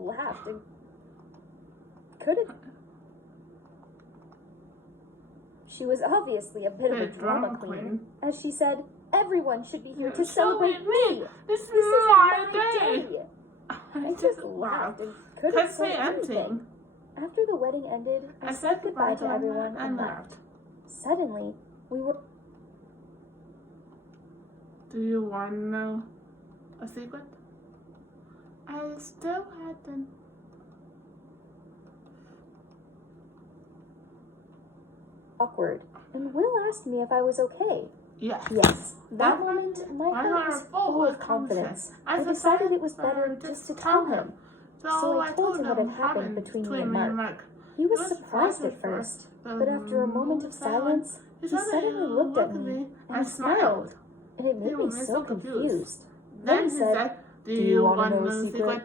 laughed and couldn't. She was obviously a bit of a drama queen, as she said, "Everyone should be here to celebrate me. This is my day." I just laughed and couldn't say anything. After the wedding ended, I said goodbye to everyone and left. Suddenly, we were... Do you want to know a secret? I still hadn't. Awkward, and Will asked me if I was okay. Yes. That moment, my heart was full of confidence. I decided it was better just to tell him. So I told him what had happened between me and Mark. He was surprised at first, but after a moment of silence, he suddenly looked at me and smiled, and it made me so confused. Then he said, "Do you want to know a secret?"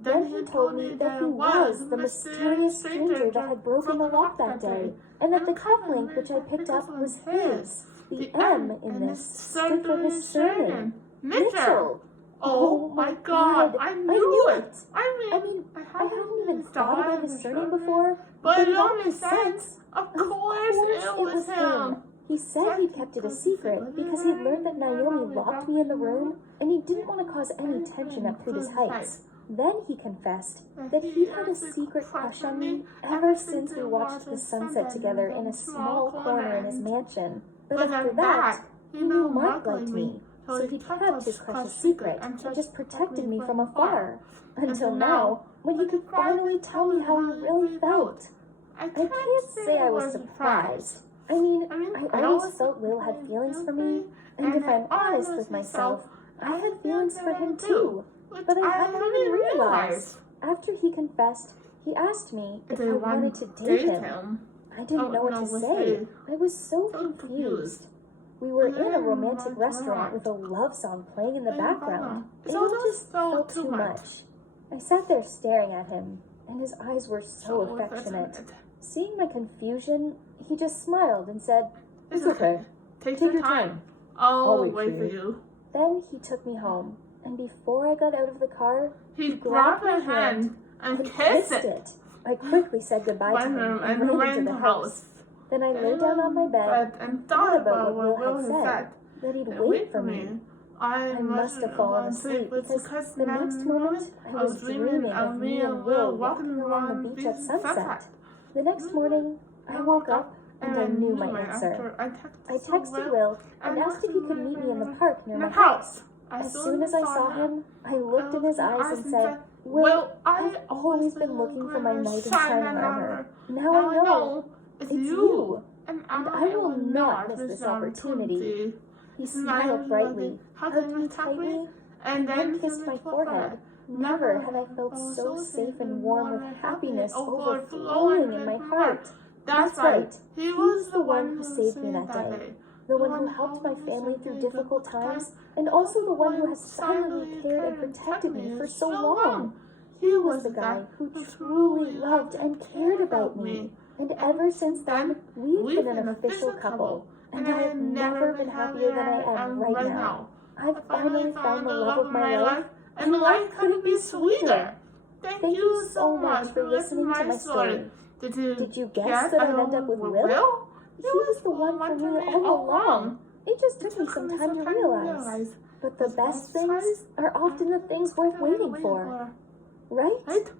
Then he told me that he was the mysterious stranger that had broken the lock that day, and that the cufflink which I picked up was his. The M in this stood for his surname, Mitchell. Oh my God, I knew it! I mean, I hadn't even thought about his surname before, but it all made sense. Of course it was him. He said he'd kept it a secret because he'd learned that Naomi locked me in the room, and he didn't want to cause any tension up Three's Heights. Then he confessed that he'd had a secret crush on me ever since we watched the sunset together in a small corner in his mansion. But after that, he knew Mark liked me, so he kept his crush a secret and just protected me from afar. Until now, when he could finally tell me how he really felt. I can't say I was surprised. I mean, I always felt Will had feelings for me, and if I'm honest with myself, I had feelings for him too. But I hadn't even realized. After he confessed, he asked me if I wanted to date him. I didn't know what to say. I was so confused. We were in a romantic restaurant with a love song playing in the background. It all just felt too much. I sat there staring at him, and his eyes were so affectionate. Seeing my confusion, he just smiled and said, "It's okay. Take your time. I'll wait for you." Then he took me home, and before I got out of the car, he grabbed my hand and kissed it. I quickly said goodbye to him and ran into the house. Then I lay down on my bed and thought about what Will had said, that he'd wait for me. I must have fallen asleep because the next moment I was dreaming of me and Will walking along the beach at sunset. The next morning, I woke up and I knew my answer. I texted Will and asked if he could meet me in the park near my house. As soon as I saw him, I looked in his eyes and said, "Will, I've always been looking for my knight in shining armor. Now I know. It's you, and I will not miss this opportunity." He smiled brightly, hugged me tightly, and then kissed my forehead. Never had I felt so safe and warm with happiness overflowing in my heart. That's right, he was the one who saved me that day. The one who helped my family through difficult times, and also the one who has silently cared and protected me for so long. He was the guy who truly loved and cared about me. And ever since then, we've been an official couple, and I have never been happier than I am right now. I've finally found the love of my life, and life couldn't be sweeter. Thank you so much for listening to my story. Did you guess that I'd end up with Will? He was the one for me all along. It just took me some time to realize. But the best things are often the things worth waiting for. Right?